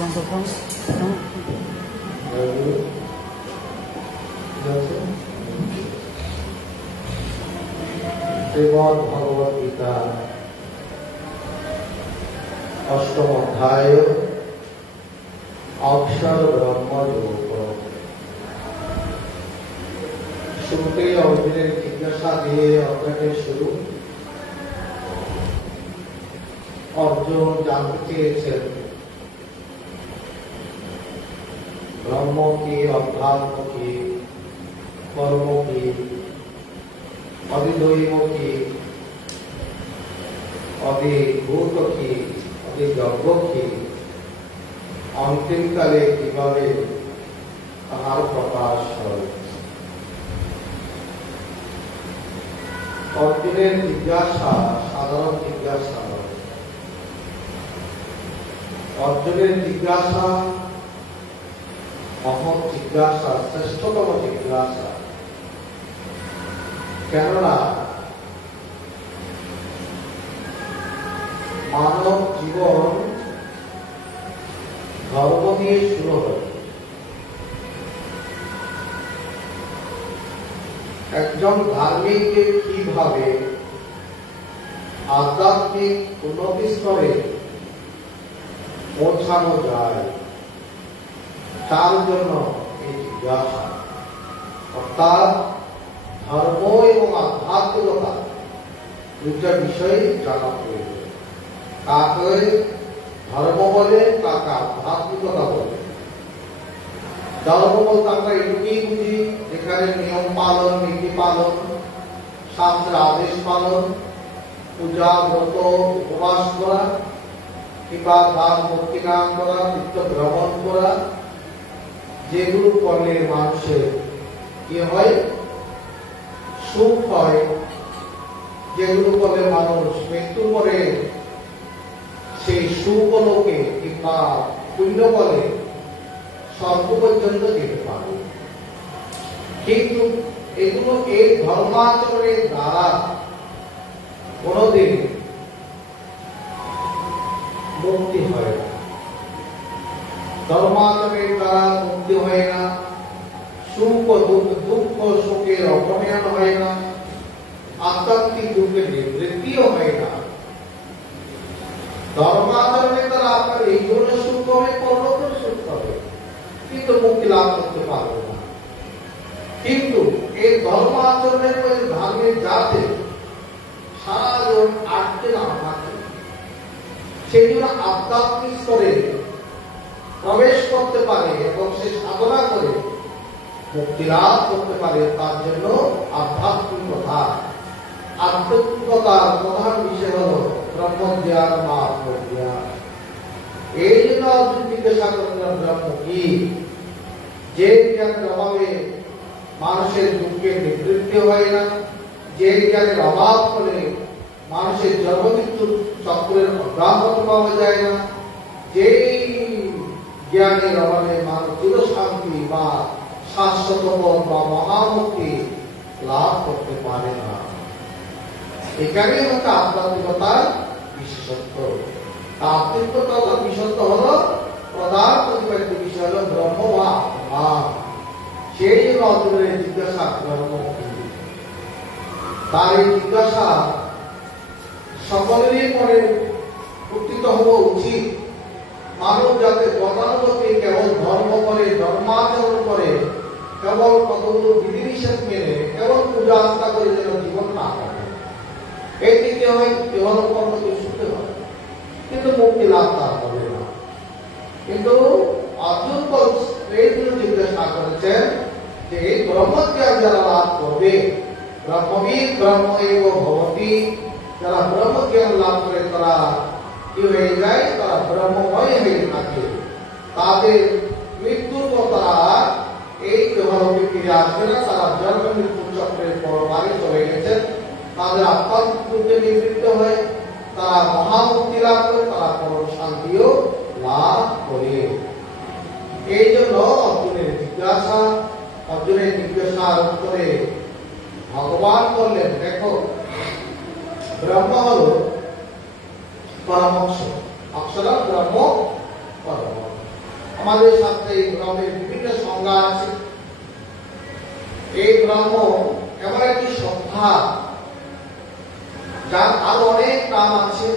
শ্রীমদ্ ভগবদ গীতা অষ্টম অধ্যায় অক্ষর ব্রহ্ম যোগ। শুরুতে অর্জুনের জিজ্ঞাসা দিয়ে অধ্যায়ের শুরু। অর্জুন জানতে চেয়েছেন ব্রহ্ম কি, অধ্যাত্ম কি, কর্ম কি, অধিদৈব কি, অধিভূত কি, অধিযজ্ঞ কি, অন্তিমকালে কিভাবে তাহার প্রকাশ হয়। অর্জুনের জিজ্ঞাসা সাধারণ জিজ্ঞাসা নয়। অর্জুনের জিজ্ঞাসা মহৎ জিজ্ঞাসা, শ্রেষ্ঠতম জিজ্ঞাসা। কেননা মানব জীবন ধর্ম দিয়ে শুরু হয়। একজন ধার্মিককে কিভাবে আধ্যাত্মিক উন্নতি স্তরে পৌঁছানো যায়, তার জন্য এই জিজ্ঞাসা। অর্থাৎ ধর্ম এবং আধ্যাত্মিকতা দুটা বিষয় জানা প্রয়োজন। কাকে ধর্ম বলে, কাকে আধ্যাত্মিকতা বলে। ধর্ম বলতে আমরা এটুকুই বুঝি যেখানে নিয়ম পালন, নীতি পালন, শাস্ত্রের আদেশ পালন, পূজা, ব্রত, উপবাস করা, কিংবা দান দক্ষিণা করা, তীর্থ ভ্রমণ করা, যেগুলো করলে মানুষের কি হয়, সুখ হয়, যেগুলো করলে মানুষ মৃত্যু করে সেই সুফলকে কিংবা পুণ্য বলে স্বর্গ পর্যন্ত যেতে পারে। কিন্তু এগুলো এই ধর্মাচরণের দ্বারা কোনদিন মুক্তি হয় না। ধর্মাচরণের দ্বারা মুক্তি হয় না, সুখ দুঃখ সুখের অপনয়ন হয় না, আধ্যাত্মিক দুঃখের নিবৃত্তিও হয় না। ধর্মাচরণের দ্বারা আপনার এই ধরনের সুখ হবে, পরলোকের সুখ হবে, কিন্তু মুক্তি লাভ করতে পারবে না। কিন্তু এই ধর্ম আচরণের মধ্যে ধার্মিক যাতে সারা জীবন আটকে না থাকে, সেই জন্য আধ্যাত্মিক স্তরে প্রবেশ করতে পারে এবং সে সাধনা করে মুক্তি লাভ করতে পারে, তার জন্য আধ্যাত্মিকতা। আধ্যাত্মিকতার প্রধান বিষয় হল ব্রহ্মজ্ঞান বা আত্মজ্ঞান। এই জন্য অর্জুন জিজ্ঞাসা করলেন ব্রহ্ম কি, যে জ্ঞানের অভাবে মানুষের দুঃখের নিবৃত্তি হয় না, যে জ্ঞানের অভাব করে মানুষের জন্ম মৃত্যুর চক্রের অব্যাহত পাওয়া যায় না, যেই জ্ঞানের অভাবে মানুষ চির শান্তি বা শাশ্বত বা মহামুক্তি লাভ করতে পারে না। এখানেই হচ্ছে আধ্যাত্মিকতার বিশেষত্ব। আধ্যাত্মিকতার বিশেষত্ব হল প্রধান প্রতিপাদ্য বিষয় হল ব্রহ্ম বা আত্মা। সেই জন্য অর্জুনের জিজ্ঞাসা ব্রহ্ম কি। তার এই জিজ্ঞাসা সকলেরই মনে উত্থিত হওয়া উচিত। মানুষ যাতে গতানুগতিক কেবল ধর্ম করে, ধর্মাচরণ করে, কেবল কতগুলো বিধিনিষেধ মেনে কেবল পূজা আস্থা করে যেন জীবন না করে। এই দিকে হয় কেবল কর্মকে শুনতে হয়, কিন্তু মুক্তি লাভ তার হবে না। কিন্তু অর্জুন এই জন্য জিজ্ঞাসা করেছেন যে এই ব্রহ্মজ্ঞান যারা লাভ করবে, ব্রহ্মবিদ ব্রহ্ম এব ভবতি, যারা ব্রহ্মজ্ঞান লাভ করে তারা কি হয়ে যায়, তারা ব্রহ্মময় হয়ে থাকে। তাদের মৃত্যুর পর তারা এই দেহলোকে ফিরে আসবে না, তারা জন্ম মৃত্যু চক্রের পরবারে চলে গেছে। তাদের আত্মাত্মিক দুঃখে নিবৃত্ত হয়, তারা মহামুক্তি লাভ করে, তারা পরম শান্তিও লাভ করে। এই জন্য অর্জুনের জিজ্ঞাসার উত্তরে ভগবান বললেন, দেখো ব্রহ্ম হল পরমোক্ষ, অক্ষর ব্রহ্ম পরম। আমাদের শাস্ত্রে এই ব্রহ্মের বিভিন্ন সংজ্ঞা আছে। এই ব্রহ্ম এমন একটি সত্তা যার আরো অনেক নাম আছে।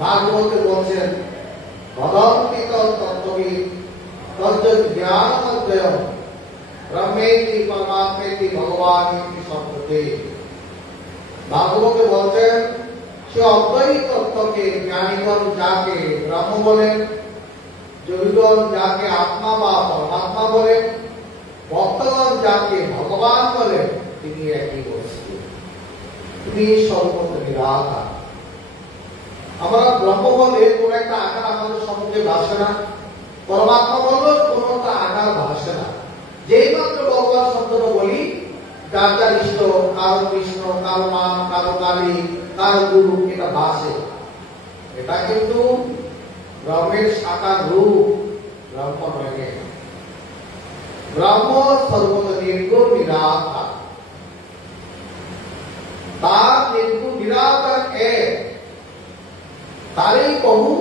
ভাগবতে বলছেন ভগবন্তিত তত্ত্ববিদ তজ্জত জ্ঞান অধ্যয়ন ব্রহ্মেতি পরমাত্মেতি ভগবানেতি শব্দতে। ভাগবতে বলছেন সে অদ্বৈত তত্ত্বকে জ্ঞানীগণ যাকে ব্রহ্ম বলেন, যোগীগণ যাকে আত্মা বা পরমাত্মা বলেন, ভক্তগণ যাকে ভগবান বলেন, তিনি একই বস্তু, তিনি সর্বত্র নিরাকার। আমরা ব্রহ্ম বলে কোন একটা আকার আমাদের সম্মুখে ভাসে না, পরমাত্মা বললে কোন একটা আকার ভাসে না। যেই মাত্র ভগবান শব্দটা বলি, যার যার ইষ্ট, কারো কৃষ্ণ, কারো রাম, কারো কালী, কারো গুরু, এটা ভাসে। এটা কিন্তু ব্রহ্মের সাকার রূপ, ব্রহ্ম নয়। ব্রহ্ম সর্বত নির্গুণ নিরাকার, তার নির্গুণ নিরাকার এক, তারই বহু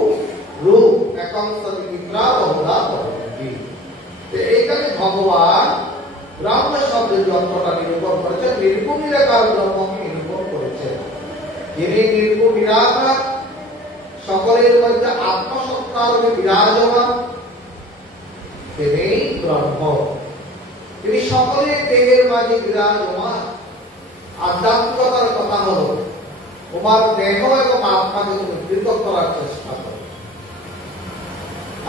রূপ, একাংশ বিচিত্রা বহুধা ভবন্তি। এইখানে ভগবান ব্রহ্ম শব্দের যন্ত্রটা নিরূপণ করেছেন, নির্গুণ নিরাকার ব্রহ্মকে নিরূপণ করেছেন। যিনি নির্গুণ নিরাকার, সকলের মধ্যে আত্মসত্তার বিরাজমান, তিনি ব্রহ্ম। তিনি সকলের দেহের মাঝে বিরাজমান। আধ্যাত্মিকতার কথা হল তোমার দেহ এবং আত্মাকে তুমি পৃথক করার চেষ্টা করো।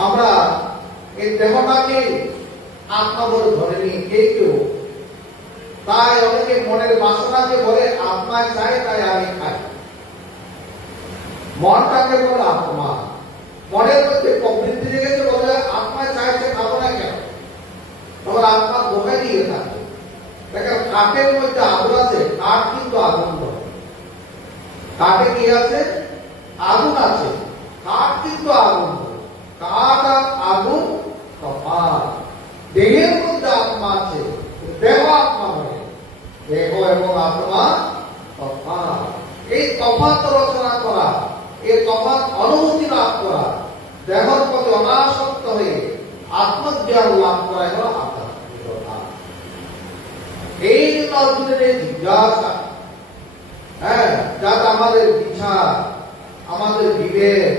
আমরা এই দেহটাকে আত্মা বলে ধরে নিই কেউ, তাই অনেকে মনের বাসনাকে বলে আত্মায় চাই তাই আমি খাই। মনটাকে বলে আত্মা, মনের মধ্যে প্রবৃত্তি লেগেছে বলে আত্মায় চাইছে খাবো না কেন, তখন আত্মা ধোকা দিয়ে থাকে। দেখেন কাঠের মধ্যে আগুন আছে, কাঠ কিন্তু আগুন নয়। কাঠে কি আছে? আগুন আছে, কাঠ কিন্তু আগুন নয়। কাঠ আর আগুন তফাৎ। দেহের মধ্যে আত্মা আছে, দেহ আত্মা নয়। দেহ এবং আত্মা তফাৎ। এই তফাৎ রচনা করা, এই তফাৎ অনুভূতি লাভ করা, দেহর প্রতি অনাসক্ত হয়ে আত্মজ্ঞান লাভ করা হল আধ্যাত্মিকতা। এই জন্য অর্জুনের জিজ্ঞাসা, যাতে আমাদের বিচার, আমাদের বিবেক,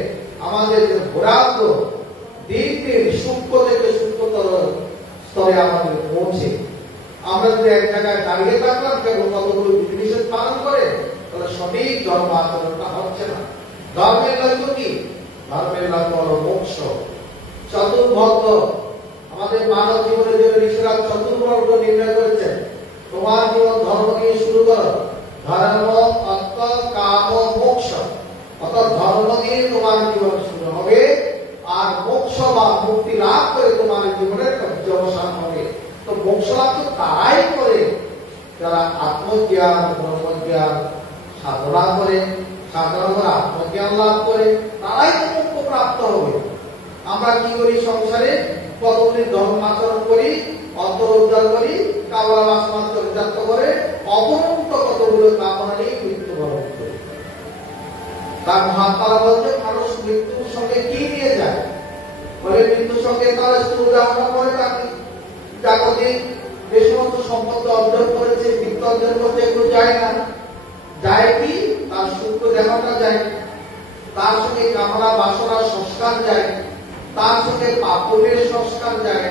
আমাদের বরাদ্দ দিন দিন সূক্ষ্ম থেকে সূক্ষ্মতর স্তরে আমাদের পৌঁছে। আমরা যদি এক জায়গায় দাঁড়িয়ে থাকলাম কেবল কতগুলো বিধিনিষেধ পালন করে, তাহলে সঠিক ধর্ম আচরণটা হচ্ছে না। ধর্মের লক্ষ্য কি? ধর্মের লক্ষ্য হল মোক্ষ, চতুর্বর্গ। আমাদের মানব জীবনের জন্য ঋষিরা চতুর্বর্গ নির্ণয় করেছেন। তোমার জীবন ধর্ম নিয়ে শুরু করো, ধর্ম, অর্থ, কাম, মোক্ষ। অর্থাৎ ধর্ম দিয়ে তোমার জীবন শুরু হবে, আর মোক্ষ বা মুক্তি লাভ করে তোমার জীবনের পর্যবসান হবে। তো মোক্ষ লাভ তো তারাই করে যারা আত্মজ্ঞান, ব্রহ্মজ্ঞান সাধনা করে, সাধনা করে আত্মজ্ঞান লাভ করে, তারাই তো মোক্ষ প্রাপ্ত হবে। আমরা কি করি? সংসারে কতগুলি ধর্ম আচরণ করি, অন্তর উদ্ধার করি, কামনা বাসনা চরিতার্থ করে, অপরন্ত কতগুলো কামনা নিয়ে মৃত্যুবরণ করি। তার মহাত্মারা বলছে মানুষ মৃত্যুর সঙ্গে কি নিয়ে যায়? বলে মৃত্যুর সঙ্গে তার উদাহরণ করে থাকে জাগতিক যে সমস্ত সম্পদ অর্জন করেছে, বিত্ত অর্জন করতে, এগুলো যায় না। যায় কি? তার সূক্ষ্ম দেহটা যায়, তার সঙ্গে কামনা বাসনা সংস্কার যায়, তার সঙ্গে পাপের সংস্কার যায়,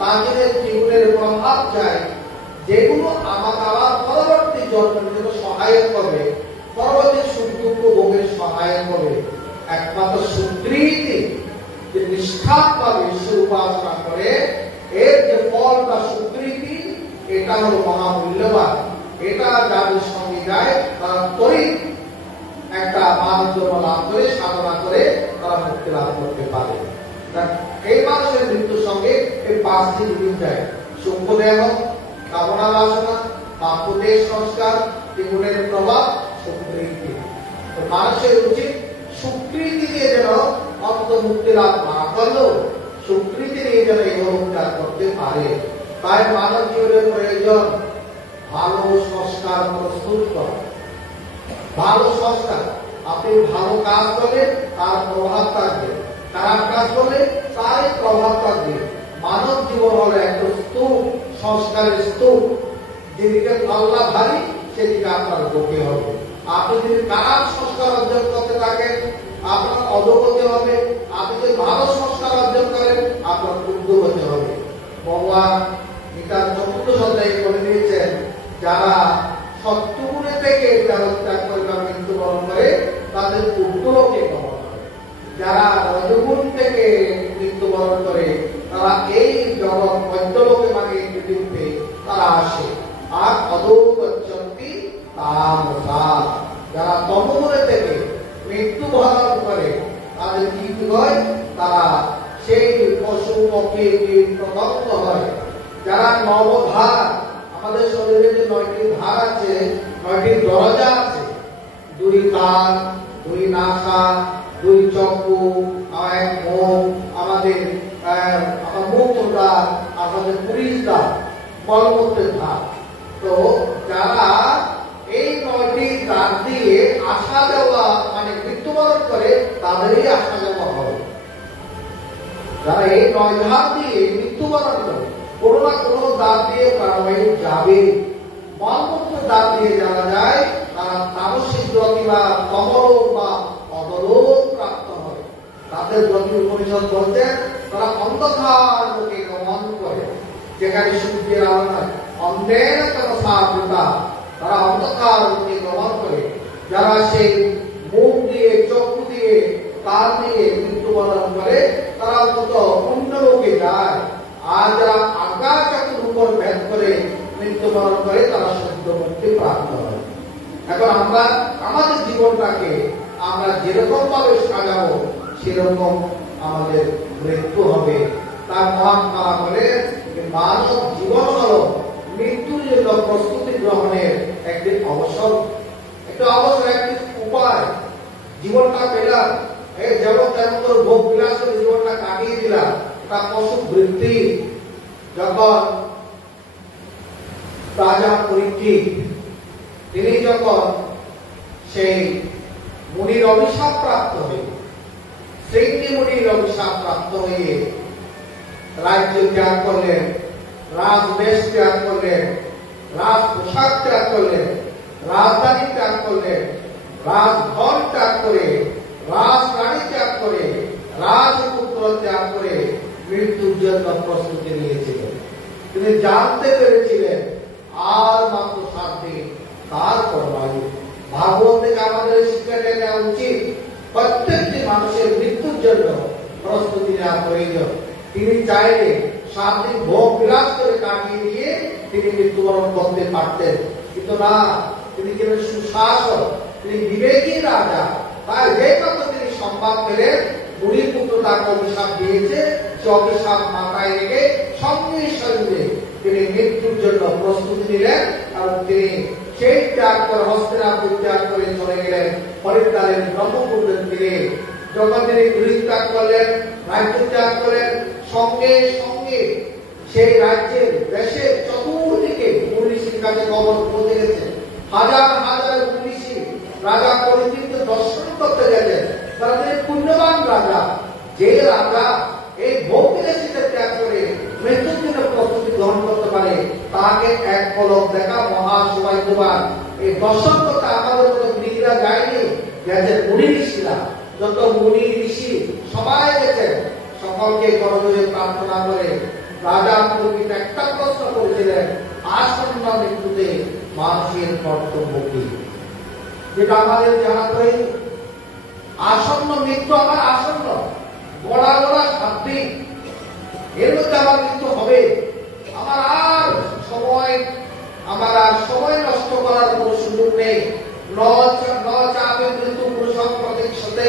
তার সঙ্গে জীবনের প্রভাব যায়, যেগুলো আমাকে আবার পরবর্তী জন্মের জন্য সহায়ক করবে, পরবর্তী সুখ দুঃখ ভোগের সহায়ক হবে। একমাত্র সুকৃতি যে নিষ্ঠাভাবে ঈশ্বর উপাসনা করে, এর যে ফল বা সুকৃতি, এটা হল মহামূল্যবান। এটা যাদের সঙ্গে যায় তারা তরিত একটা মানব জন্ম লাভ করে, সাধনা করে তারা মুক্তি লাভ করতে পারে। এই মানুষের মৃত্যুর সঙ্গে এই পাঁচটি জিনিস যায়: সূক্ষ্ম দেহ, কামনা বাসনা, পাপের সংস্কার, জীবনের প্রভাব, সুকৃতি। তো মানুষের উচিত সুকৃতি দিয়ে যেন অন্ত মুক্তি লাভ না করলেও সুকৃতি নিয়ে যেন ইহোপচার করতে পারে। তাই মানব জীবনের প্রয়োজন ভালো সংস্কার প্রস্তুত করা। ভালো সংস্কার, আপনি ভালো কাজ করলে তার প্রভাব থাকবে, খারাপ কাজ করলে তার এই প্রভাবটা দিয়ে মানব জীবন হলো একটা স্তূপ, সংস্কারের স্তূপ। যেদিকে পাল্লা ভারী সেদিকে আপনার গতি হবে। আপনি যদি খারাপ সংস্কার অর্জন করতে থাকেন আপনার অধোগতি হবে, আপনি যদি ভালো সংস্কার অর্জন করেন আপনার ঊর্ধ্বগতি হবে। ভগবান গীতার ৪র্থ অধ্যায়ে বলে দিয়েছেন, যারা সত্যগুণে থেকে দেহত্যাগ করে বা মৃত্যুবরণ করে তাদের ঊর্ধ্বলোকে গমন করে। যারা রজগুণ থেকে মৃত্যুবরণ করে তারা এই জগৎ মধ্যলোকে মানে পৃথিবীতে তারা আসে। আর অধোগচ্ছন্তি তামসা, যারা তমগুণে থেকে মৃত্যুবরণ করে তাদের কি হয়, তারা সেই পশু পক্ষী পতঙ্গ হয়। যারা নবধার, আমাদের শরীরে যে ৯টি ধার আছে, ৯টি দরজা আছে, ২ কান, ২ নাসা, ২ চক্ষু, ১ মুখ, আমাদের মুখটা, আমাদের পুরীটা মলমূত্রের ধার। তো যারা এই ৯টি দ্বার দিয়ে আসা যাওয়া মানে মৃত্যুবরণ করে তাদেরই আসা যাওয়া হবে। যারা এই ৯ ধার দিয়ে মৃত্যুবরণ করে কোনো না কোনো দ্বার দিয়ে প্রাণবায়ু যাবে। মলমূত্রের দ্বার দিয়ে যারা যায় তারা তামসিক গতি বা তমলোক বা অধোলোক প্রাপ্ত হয়। তাদের গতি উপনিষদ বলছেন তারা অন্ধকার লোকে গমন করে, যেখানে সূর্যের আলো নাই। অন্ধের তমসা বৃতা, তারা অন্ধকার লোকে গমন করে। যারা সেই মুখ দিয়ে, চক্ষু দিয়ে, কান দিয়ে মৃত্যুবরণ করে তারা অন্তত অন্য লোকে যায়। আর যারা আকাশ চক্রের উপর ভেদ করে মৃত্যুবরণ করে তারা সত্য মুক্তি প্রাপ্ত হয়। এখন আমরা আমাদের জীবনটাকে আমরা যেরকম ভাবে সাজাবো সেরকম আমাদের মৃত্যু হবে। তার মহাত্মা বলে মানব জীবন হল মৃত্যুর জন্য প্রস্তুতি গ্রহণের একটি অবসর, একটি উপায়। জীবনটা পেলাম, যেমন তেমন করে ভোগ বিলাস করে জীবনটা কাটিয়ে দিলাম, তা পশু বৃত্তি। যখন রাজা পরীক্ষিত তিনি যখন সেই মুনির অভিশাপ প্রাপ্ত হয়ে, শ্রীঙ্গি মুনির অভিশাপ প্রাপ্ত হয়ে রাজ্য ত্যাগ করলেন, রাজবেশ ত্যাগ করলেন, রাজ পোশাক ত্যাগ করলেন, রাজধানী ত্যাগ করলেন, রাজধন ত্যাগ করে, রাজরানী ত্যাগ করে, রাজপুত্র ত্যাগ করে মৃত্যুর জন্য প্রস্তুতি নিয়েছিলেন। তিনি জানতে পেরেছিলেন আর মাত্র 7 দিন, তারপর বায়ু। ভাগবত থেকে আমাদের শিক্ষাটা নেওয়া উচিত, প্রত্যেকটি মানুষের মৃত্যুর জন্য প্রস্তুতি নেওয়া প্রয়োজন। তিনি চাইলে 7 দিন ভোগ বিলাস করে কাটিয়ে দিয়ে তিনি মৃত্যুবরণ করতে পারতেন, কিন্তু না, তিনি ছিলেন সুশাসক, তিনি বিবেকী রাজা। তাই যে মাত্র তিনি সংবাদ পেলেন মুনির পুত্র তাকে অভিশাপ দিয়েছে, সে অভিশাপ মাথায় রেখে সঙ্গে সঙ্গে তিনি মৃত্যুর জন্য প্রস্তুতি নিলেন এবং তিনি সেই ত্যাগ করে হস্তিনাপুর ত্যাগ করে চলে গেলেন হরিদ্বারের ব্রহ্মপুত্রের তীরে। যখন তিনি গৃহত্যাগ করলেন, রাজ্য ত্যাগ করলেন, সঙ্গে সঙ্গে সেই রাজ্যের দেশের চতুর্দিকে মুনিঋষির কাছে খবর পৌঁছে গেছে। হাজার হাজার মুনিঋষি রাজা পরীক্ষিত দর্শন করতে গেছেন। তারা পুণ্যবান রাজা, যে রাজা এই ভোগ বিলাসিতা ত্যাগ করে মৃত্যুর জন্য প্রস্তুতি গ্রহণ করতে পারে তাকে এক পলক দেখা মহা সৌভাগ্যবান। এই দর্শন করতে আমাদের মতো গৃহীরা যায়নি, গেছেন মুনি ঋষিরা। যত মুনি ঋষি সবাই গেছেন, সকলকে করজোড়ে প্রার্থনা করে রাজা পরীক্ষিত একটা প্রশ্ন করেছিলেন, আসন্ন মৃত্যুতে মানুষের কর্তব্য কি? যেটা আমাদের জানা প্রয়োজন। আসন্ন মৃত্যু আমার আসন্ন, বড়া বড়া 7 দিন, এর মধ্যে আমার মৃত্যু হবে। আমার আর সময় নষ্ট করার কোন সুযোগ নেই। চাপে মৃত্যু পুরুষম প্রতীক্ষতে,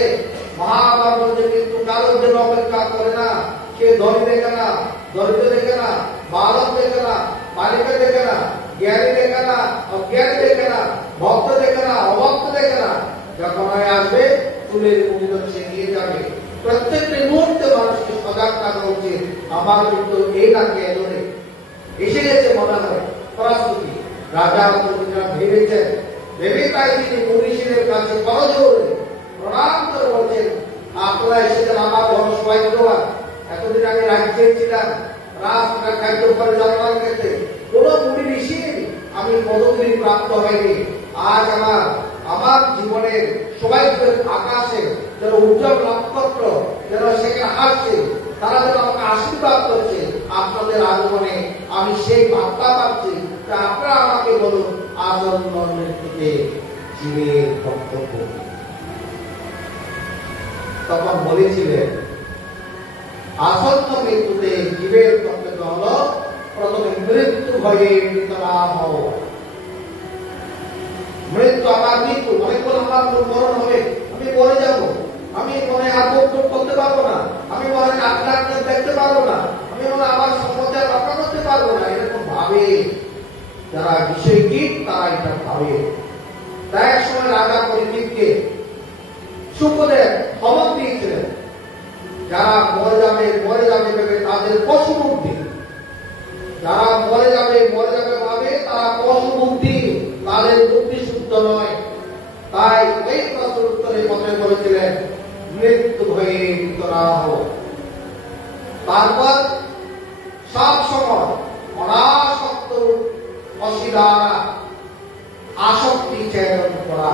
মহাভারত যে মৃত্যু কারোর জন্য অপেক্ষা করে না। সে ধনী দেখে না, দরিদ্র দেখে না, বালক দেখে না, বালিকা দেখে না, জ্ঞানী দেখে না, অজ্ঞানী দেখে না, ভক্ত দেখে না, অভক্ত দেখে না। যখন আসবে চুলের মুড়িদ সে নিয়ে যাবে। প্রত্যেকটি মুহূর্তে মানুষকে সজাগ থাকা উচিত। আমার কিন্তু এই নাকি এজনে এসে গেছে মনে হয় প্রস্তুতি। রাজা ভেবেছেন, ভেবে তাই তিনি মুনিষীদের কাছে করজোড়ে প্রণাম করে বলছেন, আপনারা এসেছেন আমার ধন সৌভাগ্যবান। যতদিন আমি রাজ্যে ছিলাম, রাষ্ট্র পরিচালনার ক্ষেত্রে কোন মুনি ঋষি আমি পদবী প্রাপ্ত হয়নি। আজ আমার জীবনের সবাই আকাশে যেন উজ্জ্বল নক্ষত্র যেন সেখানে হাসছে, তারা যেন আমাকে আশীর্বাদ করছে। আপনাদের আগমনে আমি সেই বার্তা পাচ্ছি। আপনারা আমাকে বলুন, আসন্ন মৃত্যুতে জীবের কর্তব্য। তখন বলেছিলেন, আসন্ন মৃত্যুতে জীবের কর্তব্য হলো প্রথমে মৃত্যু ভয়ে মৃত না হও। মৃত্যু আমার মৃত্যু মনে করলে আমার মরণ হবে, আমি মরে যাব, আমি মনে আর করতে পারবো না, আমি মনে আপনার দেখতে পারবো না, আমি মনে আমার সম্পদে রক্ষা করতে পারবো না, এরকম ভাবে যারা বিষয়বিদ তারা এটা ভাবে। তাই এক সময় রাজা পরিচিতকে সুখদেব খবর দিয়েছিলেন, যারা মরে যাবে ভেবে তাদের পশু বুদ্ধি, যারা মরে যাবে ভাবে তারা পশু বুদ্ধি, তাদের বুদ্ধি শুদ্ধ নয়। তাই এই প্রশ্নের উত্তরে কথা বলেছিলেন, মৃত্যু ভয়ে মৃত না হও। তারপর সব সময় অনাসক্ত অসিদারা আসক্তি চেতন করা।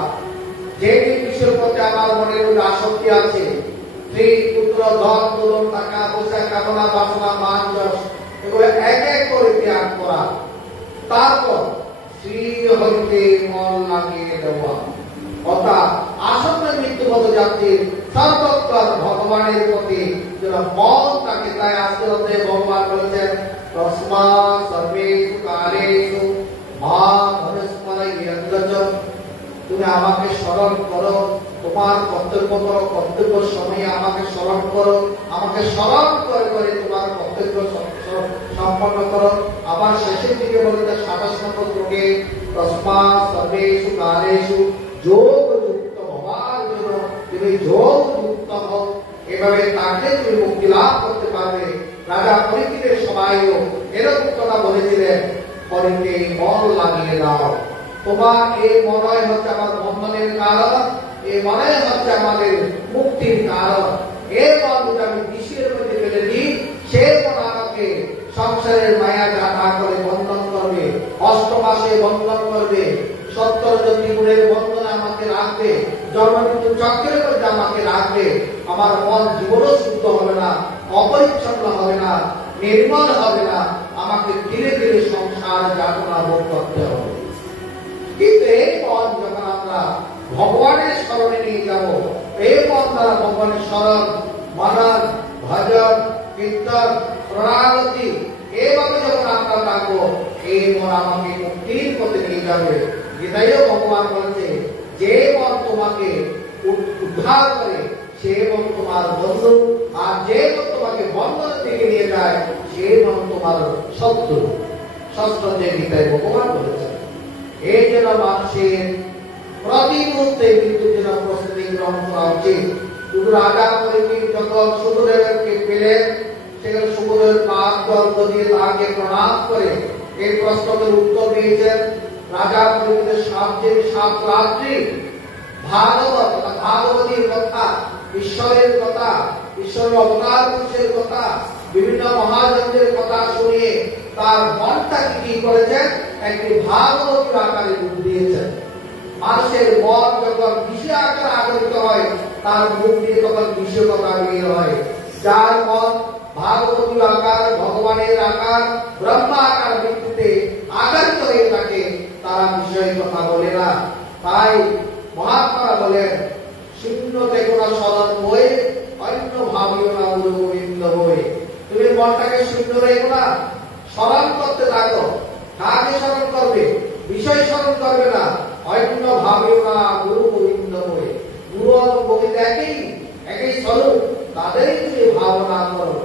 যে বিষয়ের প্রতি আমার মনের মধ্যে আসক্তি আছে, স্ত্রী পুত্র ধন দৌলত টাকা পয়সা কামনা বাসনা মান যশ, এগুলো এক এক করে ত্যাগ করা। তারপর শ্রী হইতে মন লাগিয়ে দেওয়া, অর্থাৎ আসন্ন মৃত্যুগত যাত্রীর সর্বত্র ভগবানের প্রতি যেন মন থাকে। তাই আজকের অধ্যায়ে ভগবান বলেছেন, তস্মা সর্বেষু কালেষু মাং অনুস্মরয়ন্ত্য। তুমি আমাকে স্মরণ করো, তোমার কর্তব্য করো, কর্তব্য সময়ে আমাকে স্মরণ করো, আমাকে স্মরণ করে তোমার কর্তব্য সম্পন্ন করো। আবার শেষের দিকে বলতে 27 নম্বর শ্লোকে, তস্মা সর্বেষু কালেষু যোগ যুক্ত হওয়ার জন্য তুমি যোগ যুক্ত হও। এভাবে তাকে তুমি মুক্তি লাভ করতে পারবে। রাজা পরীক্ষিতের সবাইও এরকম কথা বলেছিলেন, পরীকে মন লাগিয়ে দাও। তোমার এই মনয় হচ্ছে আমার বন্ধনের কারণ, এই মনয় হচ্ছে আমাদের মুক্তির কারণ। এই মন দুটো আমি বিষয়ের মধ্যে ফেলে দিই, সে মন আমাকে সংসারের মায়া যাতা করে বন্ধন করবে, অষ্টমাসে বন্ধন করবে, 70 জ্যোতির্গুণের বন্ধনে আমাকে রাখবে, জন্মমৃত্যু চক্রের মধ্যে আমাকে রাখবে। আমার মন জীবনও শুদ্ধ হবে না, অপরিচ্ছন্ন হবে না, নির্মল হবে না, আমাকে ধীরে ধীরে সংসার যাতনা ভোগ করতে হবে। কিন্তু এই পথ যখন আমরা ভগবানের স্মরণে নিয়ে যাব, এই পথ দ্বারা ভগবানের স্মরণ, মনন, ভজন, কীর্তন, প্রণাগতি, এইভাবে যখন আমরা থাকবো, এই মন আমাকে মুক্তির পথে নিয়ে যাবে। গীতায়ও ভগবান বলেছে, যে মন তোমাকে উদ্ধার করে সে মন তোমার বন্ধু, আর যে মন তোমাকে বন্ধনের দিকে নিয়ে যায় সে মন তোমার শত্রু। ষষ্ঠ যে গীতায় ভগবান বলেছে। এই জন্য মানুষের প্রতি মুহূর্তে মৃত্যুর জন্য প্রস্তুতি গ্রহণ করা উচিত। শুধু রাজা পরীক্ষিত যখন সুখদেবকে পেলেন, সেখানে সুখদেব পাঁচ জল দিয়ে তাকে প্রণাম করে এই প্রশ্নের উত্তর দিয়েছেন। রাজা পরীক্ষিতের 7 রাত্রি ভাগবতীর কথা, ঈশ্বরের কথা, ঈশ্বরের অবতার পুরুষের কথা, বিভিন্ন মহাজনদের কথা শুনিয়ে তার মনটাকে কি করেছেন, একটি ভাগবতীর আকারে রূপ দিয়েছেন। মানুষের মন যখন বিষয় আকারে আলোকিত হয়, তার মুখ দিয়ে তখন বিষয় কথা বের হয়। যার মন ভাগবতীর আকার, ভগবানের আকার, ব্রহ্মা আকার ভিত্তিতে আকারিত হয়ে থাকে, তারা বিষয় কথা বলে না। তাই মহাত্মারা বলেন, শূন্য দেখো না স্মরণ হয়ে, অন্য ভাবিও না গুরু গোবিন্দ হয়ে। তুমি মনটাকে শূন্য রেখো না, স্মরণ করতে থাকো। কাকে স্মরণ করবে? বিষয় স্মরণ করবে না। অন্য ভাবিও না গুরু গোবিন্দ হয়ে। গুরু আর গোবিন্দ একই স্বরূপ, তাদেরই তুমি ভাবনা করো।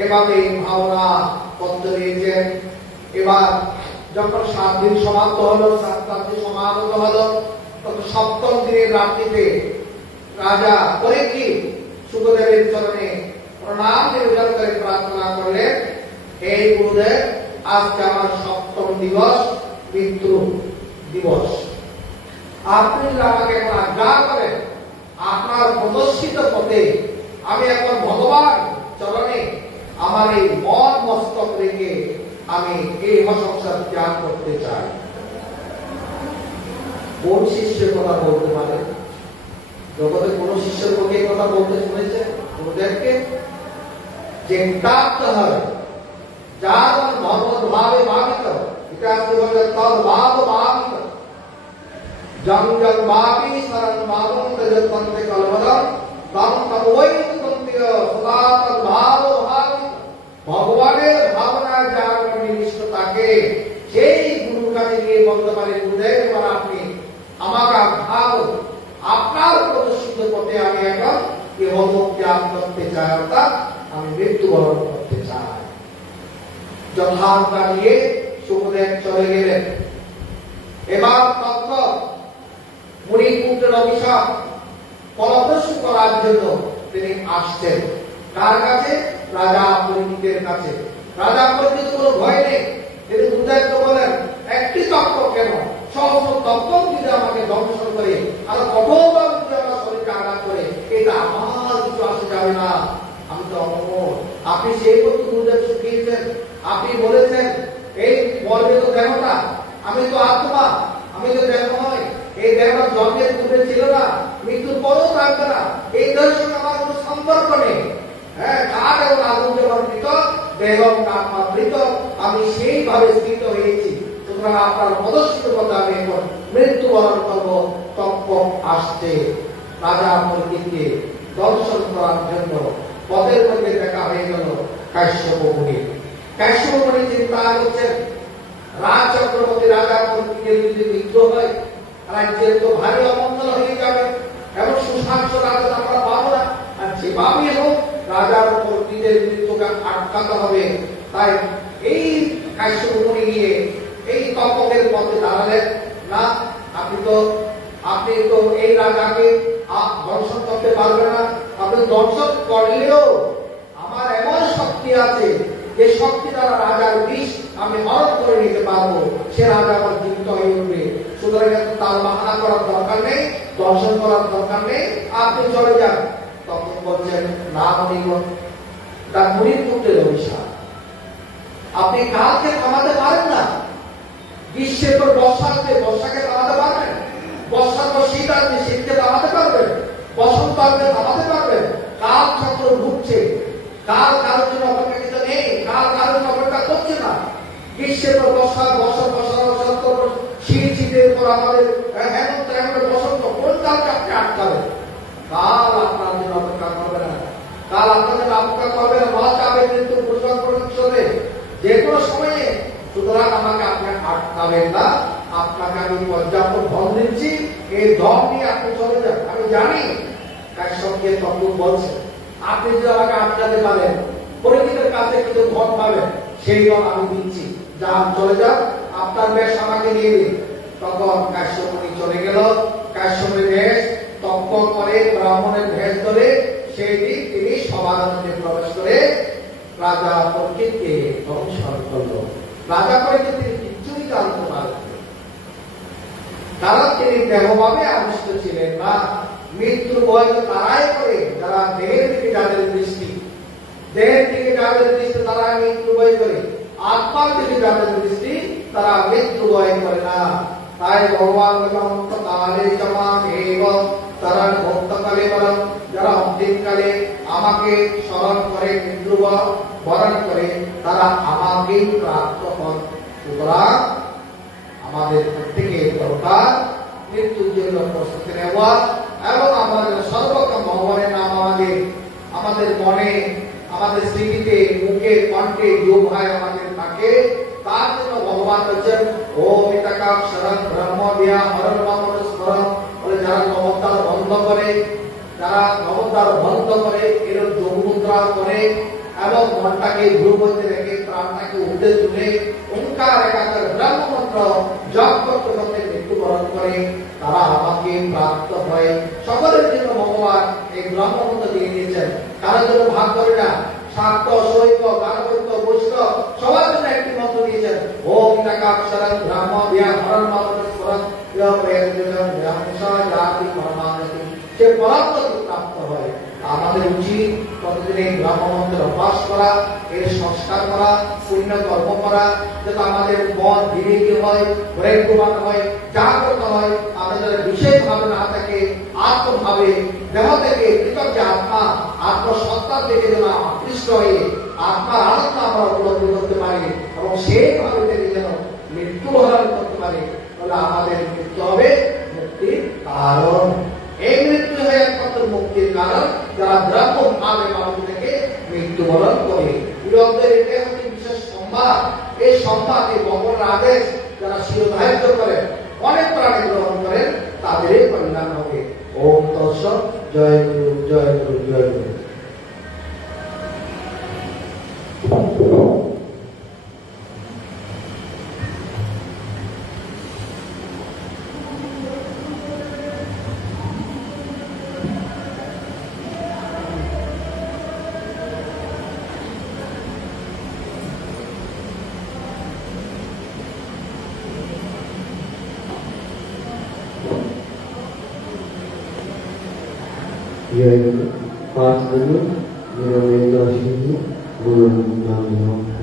এভাবে ভাবনা করতে দিয়েছেন। এবার যখন 7 দিন সমাপ্ত হলো, 7 রাত্রি সমাপ্ত হলো, তখন 7ম দিনের রাত্রিতে রাজা পরীক্ষিত সুখদেবের চরণে প্রণাম নিবেদন করে প্রার্থনা করলেন, হে গুরুদেব, আজকে আমার 7ম দিবস, মৃত্যু দিবস। আপনি যদি আমাকে এখন আজ্ঞা করেন, আপনার প্রদর্শিত পথে আমি এখন ভগবান চরণে আমার এই মন মস্তক রেখে আমি এই সংসার ত্যাগ করতে চাই। কোন শিষ্যের কথা বলতে পারে? জগতে কোন শিষ্যের পক্ষে কথা বলতে শুনেছে? গুরুদেবকে যে প্রাপ্ত হয়, যার ভগবত ভাবে ভাবিত, ইতিহাস বলে তদ ভাব ভাবিত, জং জং ভাবি শরণ ভাবম তেজতন্তে কলবদম তম তম ওই তন্ত্য সদা তদ ভাব ভাবিত। ভগবানের ভাবনায় যার নিবিষ্ট থাকে সেই গুরুর কাছে গিয়ে বলতে পারে, গুরুদেব এবার আপনি আমাকে ভাব আপনার প্রদর্শিত পথে আমি এখন ত্যাগ করতে চাই, অর্থাৎ আমি মৃত্যুবরণ করতে চাই। যথার্থতা নিয়ে সুখদেব চলে গেলেন। এবার তত্ত্ব মুনিপুত্রের অভিশাপ ফলপ্রসূ করার জন্য তিনি আসছেন। কার কাছে? রাজা পরিচিতের কাছে। রাজা পরিচিত কোনো ভয় নেই। তিনি গুরুদেবকে বলেন, একটি তত্ত্ব কেন, সহস্র তত্ত্ব যদি আমাকে দংশন করে আর কঠোরভাবে যদি আমার শরীরকে আঘাত করে, এটা আমার কিছু আসে যাবে না, আমি তো অমর। আপনি সেই পথে গুরুদেব শিখিয়েছেন। আপনি বলেছেন এই বর্গিত দেহটা, আমি তো আত্মা, আমি তো দেহ নয়। এই দেহটা জন্মের পূর্বে ছিল না, মৃত্যুর পরও থাকবে না। এই দেহের সঙ্গে আমার কোনো সম্পর্ক নেই। হ্যাঁ, কাঠ এবং আগুন যেমন পৃথক, দেহ আত্মা পৃথক, আমি সেইভাবে স্থিত হয়েছি। সুতরাং আপনার প্রদর্শিত কথা আমি এখন মৃত্যুবরণ করবো। তখন আসছে রাজা পরিচিতকে দর্শন করার জন্য পথের মধ্যে দেখা হয়ে গেল কাশ্যপ মুনি। কাশ্যপ মুনি চিন্তা করছেন, রাজ চক্রবর্তী রাজা পরিচিতের যদি মৃত্যু হয়, রাজ্যের তো ভারী অমঙ্গল হয়ে যাবে এবং সুশাসন রাজা আমরা পাবো না। আর যেভাবেই হোক রাজার পরিচিতের মৃত্যুকে আটকাতে হবে। তাই এই কাশ্যপ মুনি গিয়ে এই তপকের পথে দাঁড়ালেন। না, আপনি তো এই রাজাকে দর্শন করতে পারবেন না। আপনি দর্শন করলেও আমার এমন শক্তি আছে যে শক্তি দ্বারা রাজার বিষ আমি হরণ করে নিতে পারবো। সে রাজা আমার জীবিত হয়ে উঠবে। সুতরাং তার বাহানা করার দরকার নেই, দর্শন করার দরকার নেই, আপনি চলে যান। তখন বলছেন, না মণিগণ, তার মুনির পুত্রের অভিশাপ, আপনি কালকে থামাতে পারেন না। গ্রীষ্মের পর বর্ষা আসবে, বর্ষাকে থামাতে পারবেন? বর্ষার পর শীত আসবে, শীতকে থামাতে পারবেন? বসন্ত আসবে, থামাতে পারবেন? কাল চক্র ঘুরছে, কাল কারোর জন্য অপেক্ষাকৃত নেই, কাল কারোর জন্য অপেক্ষা করছে না। গ্রীষ্মের পর বর্ষা, বর্ষার পর শীত, শীতের পর আমাদের হেমন্ত, হেমন্তের বসন্ত, কোন কালকে আপনি আটকাবেন? কাল আপনার জন্য অপেক্ষা করবে না, কাল আপনার জন্য অপেক্ষা করবে না। মহা চাপে কিন্তু চলে যে কোনো সময়ে। সুতরাং আমাকে আপনি আটকাবেন না, আপনাকে আমি পর্যাপ্ত ধন দিচ্ছি, এই ধন নিয়ে আপনি চলে যান। আমি জানি কাশ্যপকে তত্ত্ব বলছে, আপনি যদি আমাকে আটকাতে পারেন, পরিচিতের কাছে কিন্তু ধন পাবেন, সেই ধন আমি দিচ্ছি, যান চলে যান, আপনার বেশ আমাকে নিয়ে দিন। তখন কাশ্যপ মুনি চলে গেল। কাশ্যপের বেশ তপ্প করে ব্রাহ্মণের ভেষ ধরে সেই দিন তিনি সবার মধ্যে প্রবেশ করে রাজা পরিচিতকে দংশন করল। রাজা পরিচিত তিনি কিছুই জানতে পারেন, কারণ তিনি দেহভাবে আবিষ্ট ছিলেন না। মৃত্যুর ভয় তারাই করে যারা দেহের দিকে যাদের দৃষ্টি, দেহের দিকে যাদের দৃষ্টি তারা মৃত্যু ভয় করে, আত্মার দিকে যাদের দৃষ্টি তারা মৃত্যু ভয় করে না। তাই ভগবান কালে জমা তারা ভক্তকালে বরং যারা অন্তিমকালে আমাকে স্মরণ করে মৃত্যু বরণ করে তারা আমাকেই প্রাপ্ত হন। সুতরাং আমাদের প্রত্যেকের দরকার মৃত্যুর জন্য প্রস্তুতি নেওয়া এবং আমাদের সর্বক্ষণ ভগবানের নাম আমাদের মনে, আমাদের স্মৃতিতে, মুখে, কণ্ঠে, যোগায় আমাদের থাকে। তার জন্য ভগবান বলছেন, ও মিতাকাক্ষরং ব্রহ্ম বিয়া হরণ স্মরণ বলে, যারা নমস্কার বন্ধ করে, যারা নমস্কার বন্ধ করে, এরকম যোগ মুদ্রা করে এবং মনটাকে ভ্রু মধ্যে রেখে প্রাণটাকে উঠে তুলে ওঙ্কার একাকার ব্রহ্ম মন্ত্র জপ করতে করতে মৃত্যুবরণ করে, তারা আমাকে প্রাপ্ত হয়। সকলের জন্য ভগবান এই ব্রহ্ম মন্ত্র দিয়ে দিয়েছেন, কারোর জন্য ভাগ করে না। শাক্ত, শৈব, গার্হস্থ্য, বৈষ্ণব সবার জন্য একটি মন্ত্র দিয়েছেন, ওম মিতাকাক্ষরং ব্রহ্ম বিয়া হরণ স্মরণ সে পরাত্মকে প্রাপ্ত হয়। আমাদের উচিত প্রতিদিন এই ব্রহ্মমন্ত্র অভ্যাস করা, এর সংস্কার করা, পুণ্য কর্ম করা, যাতে আমাদের মন বিবেকী হয়, ব্রেকমান হয়, জাগ্রত হয়, আমাদের বিশেষ ভাবে না থাকে, আত্মভাবে দেহ থেকে পৃথক যে আত্মা, আত্মসত্তার থেকে যেন আকৃষ্ট হয়ে আত্মার আনন্দ আমরা উপলব্ধি করতে পারি এবং সেইভাবে থেকে যেন মৃত্যুবরণ করতে পারি। তাহলে আমাদের মৃত্যু হবে মুক্তির কারণ। এই মৃত্যু হয়ে একমাত্র মুক্তির কারণ যারা ব্রহ্ম ভাবে মানুষ থেকে মৃত্যুবরণ করে। বিরোধের এটাই হচ্ছে বিশেষ সংবাদ। এই সংবাদ, এই ভগবানের আদেশ যারা শিরোধার্য করেন, অনেক প্রাণী গ্রহণ করেন, তাদেরই কল্যাণ হবে। ওম তৎসৎ। জয় গুরু, জয় গুরু, জয় গুরু। जय गुरु। 5 गुरु, गुरु नाम